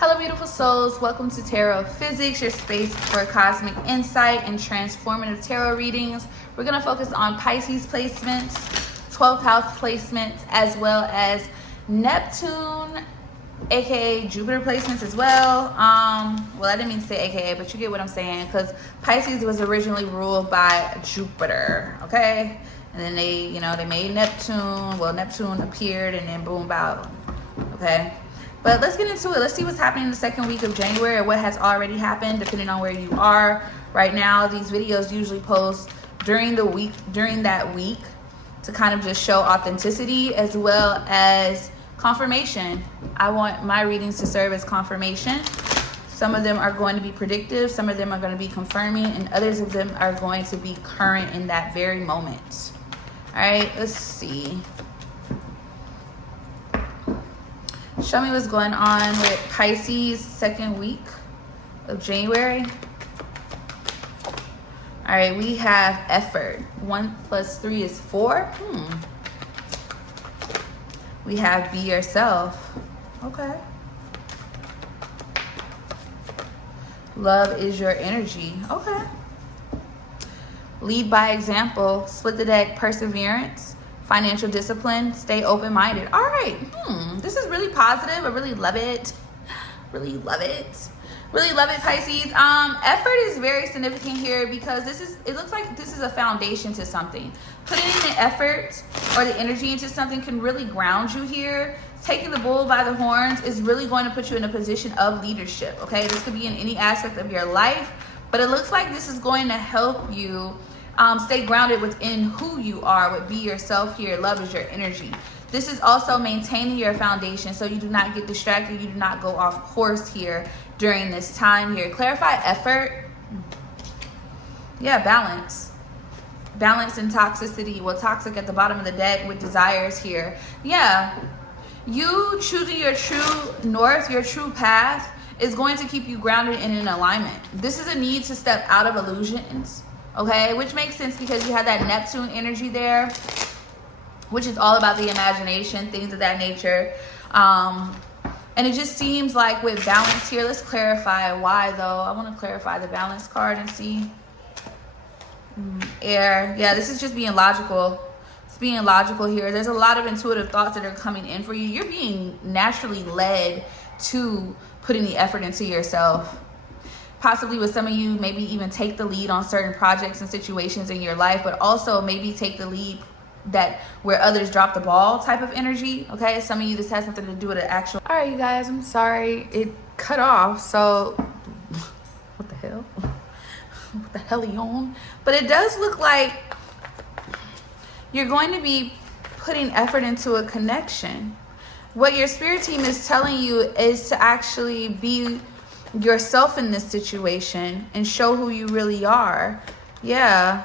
Hello, beautiful souls. Welcome to Tarophysics, your space for cosmic insight and transformative tarot readings. We're going to focus on Pisces placements, 12th house placements, as well as Neptune, aka Jupiter placements as well. Well, I didn't mean to say aka, but you get what I'm saying, because Pisces was originally ruled by Jupiter, okay? And then they made Neptune. Well, Neptune appeared and then boom, bow, okay? But let's get into it. Let's see what's happening in the second week of January, or what has already happened, depending on where you are right now. These videos usually post during that week to kind of just show authenticity as well as confirmation. I want my readings to serve as confirmation. Some of them are going to be predictive, some of them are going to be confirming, and others of them are going to be current in that very moment. All right, let's see. Show me what's going on with Pisces second week of January. All right, we have effort. 1 + 3 is 4. We have be yourself. Okay. Love is your energy. Okay. Lead by example. Split the deck, perseverance. Financial discipline, stay open-minded. All right, this is really positive. I really love it. Really love it. Really love it, Pisces. Effort is very significant here because it looks like this is a foundation to something. Putting in the effort or the energy into something can really ground you here. Taking the bull by the horns is really going to put you in a position of leadership, okay? This could be in any aspect of your life, but it looks like this is going to help you stay grounded within who you are, with be yourself here. Love is your energy. This is also maintaining your foundation so you do not get distracted, you do not go off course here during this time here. Clarify effort. Yeah, balance. Balance and toxicity. Well, toxic at the bottom of the deck with desires here. Yeah, you choosing your true north, your true path is going to keep you grounded and in alignment. This is a need to step out of illusions. Okay, which makes sense because you have that Neptune energy there, which is all about the imagination, things of that nature. And it just seems like with balance here, let's clarify why though. I want to clarify the balance card and see. Air. Yeah, this is just being logical. It's being logical here. There's a lot of intuitive thoughts that are coming in for you. You're being naturally led to putting the effort into yourself. Possibly with some of you, maybe even take the lead on certain projects and situations in your life, but also maybe take the lead that where others drop the ball type of energy. Okay, some of you, this has something to do with an actual. All right, you guys, I'm sorry it cut off. So what the hell? What the hell are you on? But it does look like you're going to be putting effort into a connection. What your spirit team is telling you is to actually be yourself in this situation and show who you really are. Yeah,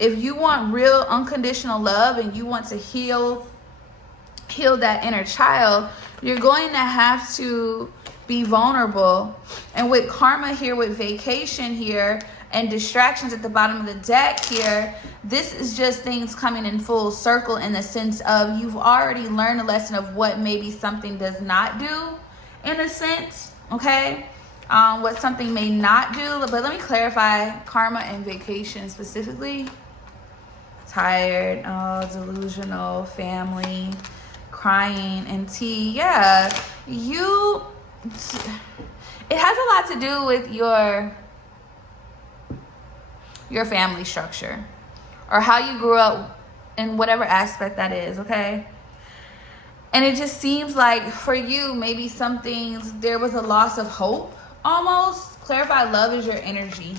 if you want real unconditional love and you want to heal that inner child, you're going to have to be vulnerable. And with karma here, with vacation here and distractions at the bottom of the deck here, this is just things coming in full circle in the sense of you've already learned a lesson of what maybe something does not do, in a sense, okay? What something may not do. But let me clarify karma and vacation specifically. Tired, delusional, family, crying, and tea. Yeah, it has a lot to do with your family structure or how you grew up in whatever aspect that is, okay? And it just seems like for you, maybe some things, there was a loss of hope. Almost. Clarify love is your energy.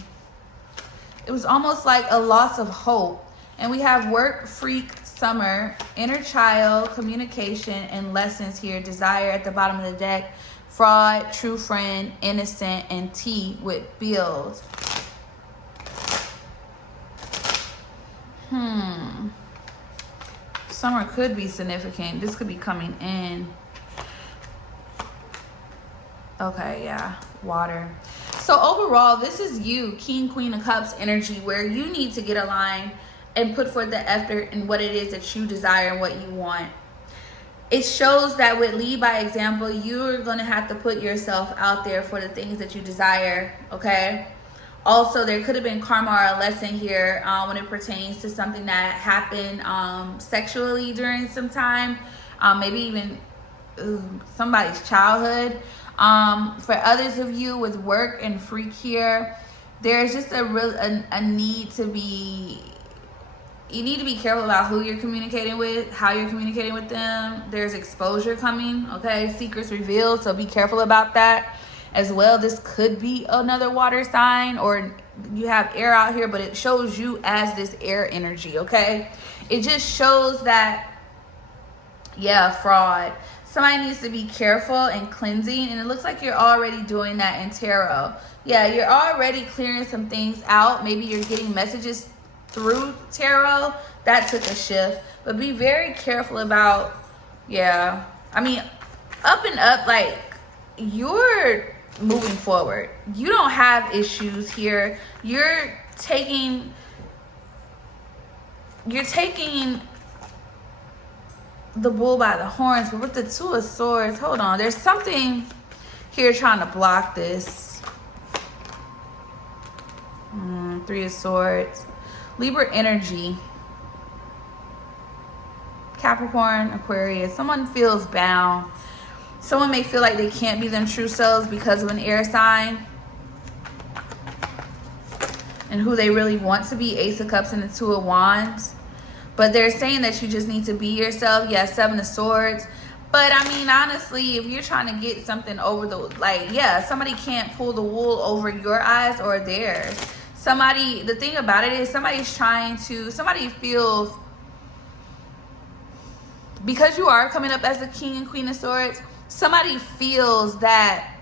It was almost like a loss of hope. And we have work, freak, summer, inner child, communication, and lessons here. Desire at the bottom of the deck. Fraud, true friend, innocent, and tea with build. Summer could be significant. This could be coming in. Okay, yeah, water. So overall, this is you, King, Queen of Cups energy, where you need to get aligned and put forth the effort in what it is that you desire and what you want. it shows that with lead by example, you're going to have to put yourself out there for the things that you desire, okay? Also, there could have been karma or a lesson here when it pertains to something that happened sexually during some time, maybe even somebody's childhood. For others of you with work and freak here, there's just a need to be, you need to be careful about who you're communicating with, how you're communicating with them. There's exposure coming, okay? Secrets revealed, so be careful about that as well. This could be another water sign, or you have air out here, but it shows you as this air energy, okay? It just shows that, yeah, fraud. Somebody needs to be careful and cleansing, and it looks like you're already doing that in tarot. Yeah, you're already clearing some things out. Maybe you're getting messages through tarot. That took a shift, but be very careful about, yeah, I mean, up and up, like, you're moving forward. You don't have issues here. You're taking the bull by the horns. But with the Two of Swords, hold on, there's something here trying to block this. Three of Swords, Libra energy, Capricorn, Aquarius. Someone feels bound. Someone may feel like they can't be them true selves because of an air sign and who they really want to be. Ace of Cups and the Two of Wands. But they're saying that you just need to be yourself. Yeah, Seven of Swords. But I mean, honestly, if you're trying to get something over the, like, yeah, somebody can't pull the wool over your eyes or theirs. Somebody, the thing about it is somebody's trying to, somebody feels, because you are coming up as the King and Queen of Swords, somebody feels that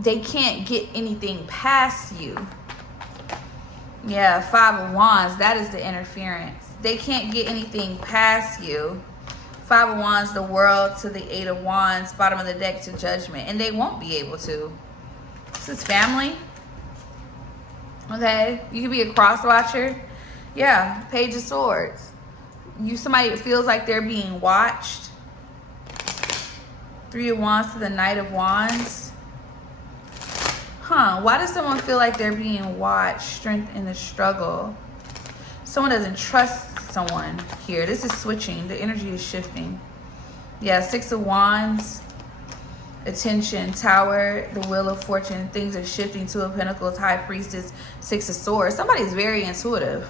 they can't get anything past you. Yeah, Five of Wands, that is the interference. They can't get anything past you. Five of Wands, the World to the Eight of Wands, bottom of the deck to Judgment. And they won't be able to. This is family. Okay, you could be a cross watcher. Yeah, Page of Swords. Somebody that feels like they're being watched. Three of Wands to the Knight of Wands. Why does someone feel like they're being watched? Strength in the struggle. Someone doesn't trust someone here. This is switching. The energy is shifting. Yeah, Six of Wands. Attention, Tower, the Wheel of Fortune. Things are shifting. Two of Pentacles, High Priestess, Six of Swords. Somebody's very intuitive.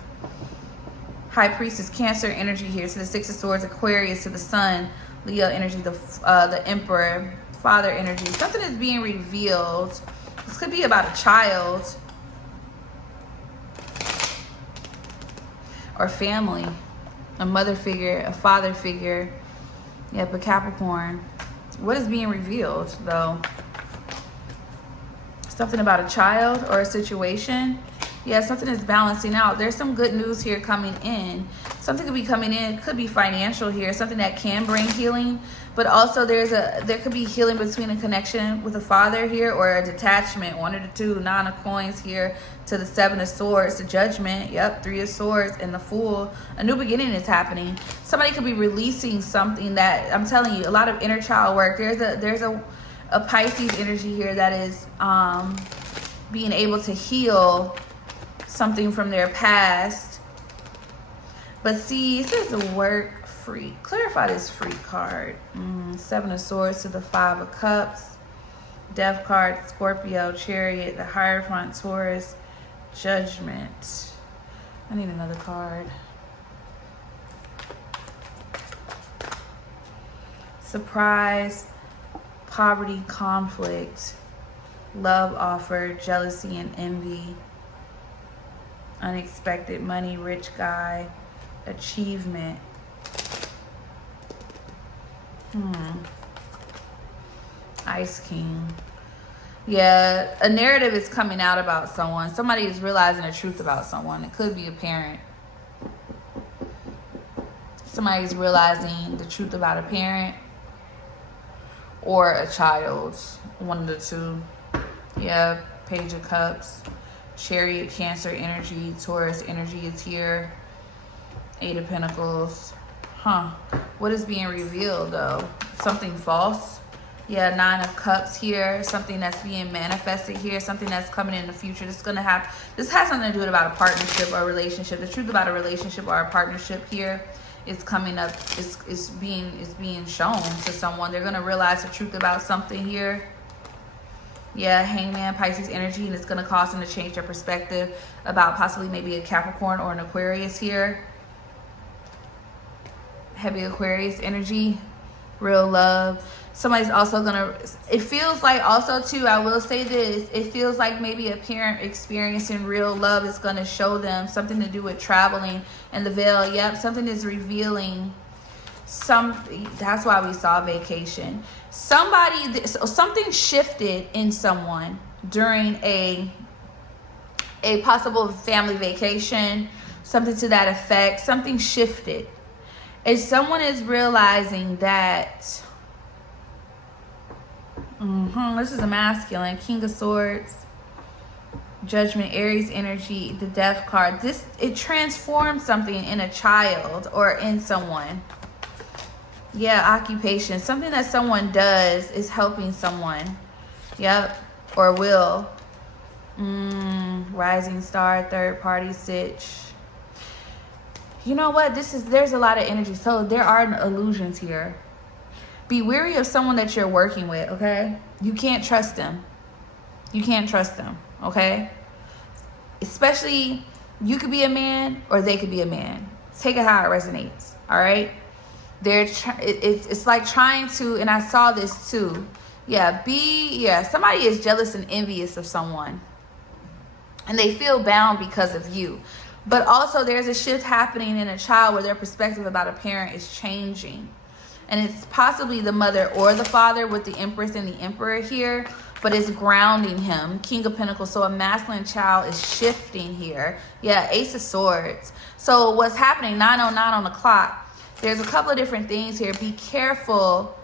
High Priestess, Cancer energy here. So the Six of Swords, Aquarius to the Sun, Leo energy, the Emperor, Father energy. Something is being revealed. This could be about a child or family, a mother figure, a father figure. Yep, a Capricorn. What is being revealed, though? Something about a child or a situation. Yeah, something is balancing out. There's some good news here coming in. Something could be coming in. It could be financial here. Something that can bring healing. But also there could be healing between a connection with a father here or a detachment. One of the two. Nine of Coins here to the Seven of Swords. The Judgment. Yep, Three of Swords and the Fool. A new beginning is happening. Somebody could be releasing something that, I'm telling you, a lot of inner child work. There's a Pisces energy here that is being able to heal something from their past. But see, it says the work free. Clarify this free card. Seven of Swords to the Five of Cups. Death card, Scorpio, Chariot, the Hierophant, Taurus, Judgment. I need another card. Surprise, poverty, conflict, love offer, jealousy and envy, unexpected money, rich guy, achievement. Ice King. Yeah, a narrative is coming out about someone. Somebody is realizing the truth about someone. It could be a parent. Somebody's realizing the truth about a parent or a child. One of the two. Yeah, Page of Cups. Chariot, Cancer energy, Taurus energy is here. Eight of Pentacles. What is being revealed though? Something false. Yeah, 9 of Cups here. Something that's being manifested here. Something that's coming in the future. This has something to do about a partnership or a relationship. The truth about a relationship or a partnership here is coming up. Is being shown to someone. They're gonna realize the truth about something here. Yeah, Hangman, Pisces energy, and it's gonna cause them to change their perspective about possibly maybe a Capricorn or an Aquarius here. Heavy Aquarius energy, real love. Somebody's also gonna, it feels like also too, I will say this, it feels like maybe a parent experiencing real love is gonna show them something to do with traveling and the veil. Yep, something is revealing that's why we saw vacation. Something shifted in someone during a possible family vacation, something to that effect. Something shifted. And someone is realizing that this is a masculine. King of Swords, Judgment, Aries energy, the Death card. It transforms something in a child or in someone. Yeah, occupation. Something that someone does is helping someone. Yep. Or will. Rising star, third party sitch. You know what? There's a lot of energy. So there are illusions here. Be wary of someone that you're working with, okay? You can't trust them. You can't trust them, okay? Especially, you could be a man or they could be a man. Take it how it resonates, all right? It's like trying to, and I saw this too. Somebody is jealous and envious of someone. And they feel bound because of you. But also there's a shift happening in a child where their perspective about a parent is changing. And it's possibly the mother or the father with the Empress and the Emperor here. But it's grounding him. King of Pentacles. So a masculine child is shifting here. Yeah, Ace of Swords. So what's happening, 9:09 on the clock. There's a couple of different things here. Be careful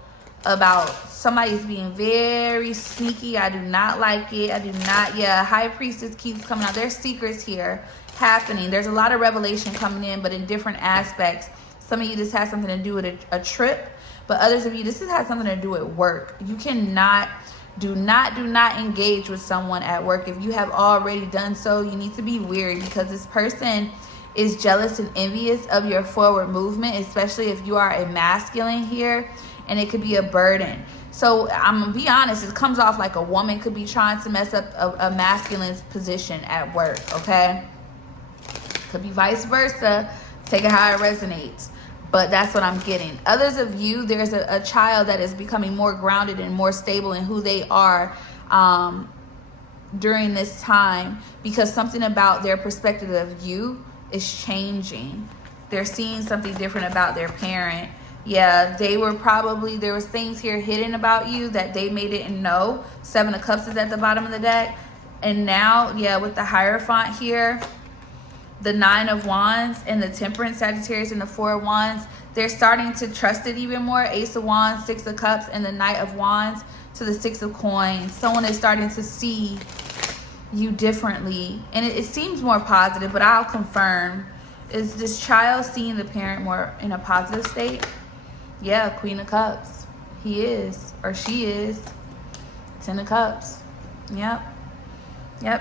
about somebody's being very sneaky. I do not like it. I do not. Yeah, High Priestess keeps coming out. There's secrets here happening. There's a lot of revelation coming in, but in different aspects. Some of you, this has something to do with a trip, but others of you, this has something to do with work. You cannot, do not engage with someone at work. If you have already done so, you need to be wary because this person is jealous and envious of your forward movement, especially if you are a masculine here, and it could be a burden. So I'm gonna be honest, it comes off like a woman could be trying to mess up a masculine's position at work, okay? Could be vice versa. Take it how it resonates. But that's what I'm getting. Others of you, there's a child that is becoming more grounded and more stable in who they are during this time because something about their perspective of you is changing. They're seeing something different about their parent. Yeah, there was things here hidden about you that they didn't know. 7 of Cups is at the bottom of the deck. And now, yeah, with the Hierophant here, the 9 of Wands and the Temperance, Sagittarius, and the 4 of Wands, they're starting to trust it even more. Ace of Wands, 6 of Cups, and the Knight of Wands to the 6 of Coins. Someone is starting to see you differently, and it seems more positive, but I'll confirm. Is this child seeing the parent more in a positive state? Yeah, Queen of Cups. He is, or she is. 10 of Cups. Yep,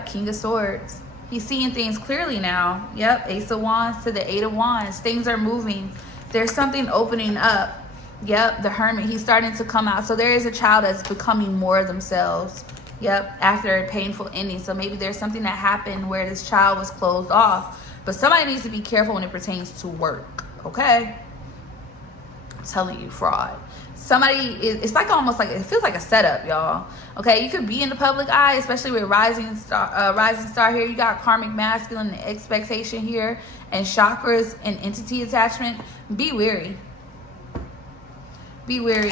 King of Swords. He's seeing things clearly now. Yep, Ace of Wands to the 8 of Wands. Things are moving. There's something opening up. Yep, the Hermit. He's starting to come out. So there is a child that's becoming more themselves. Yep, after a painful ending. So maybe there's something that happened where this child was closed off. But somebody needs to be careful when it pertains to work. Okay? I'm telling you, fraud. It's like almost like, it feels like a setup, y'all. Okay, you could be in the public eye, especially with rising star here. You got karmic masculine and expectation here, and chakras and entity attachment. Be wary. Be wary.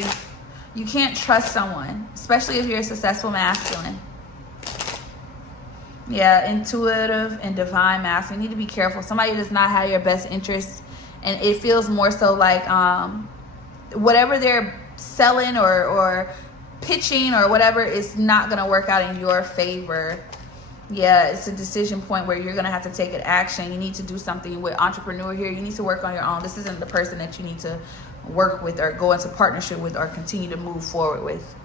You can't trust someone, especially if you're a successful masculine. Yeah, intuitive and divine masculine. You need to be careful. Somebody does not have your best interests, and it feels more so like whatever they're selling or pitching or whatever is not going to work out in your favor. Yeah, it's a decision point where you're going to have to take an action. You need to do something with entrepreneur here. You need to work on your own. This isn't the person that you need to work with or go into partnership with or continue to move forward with.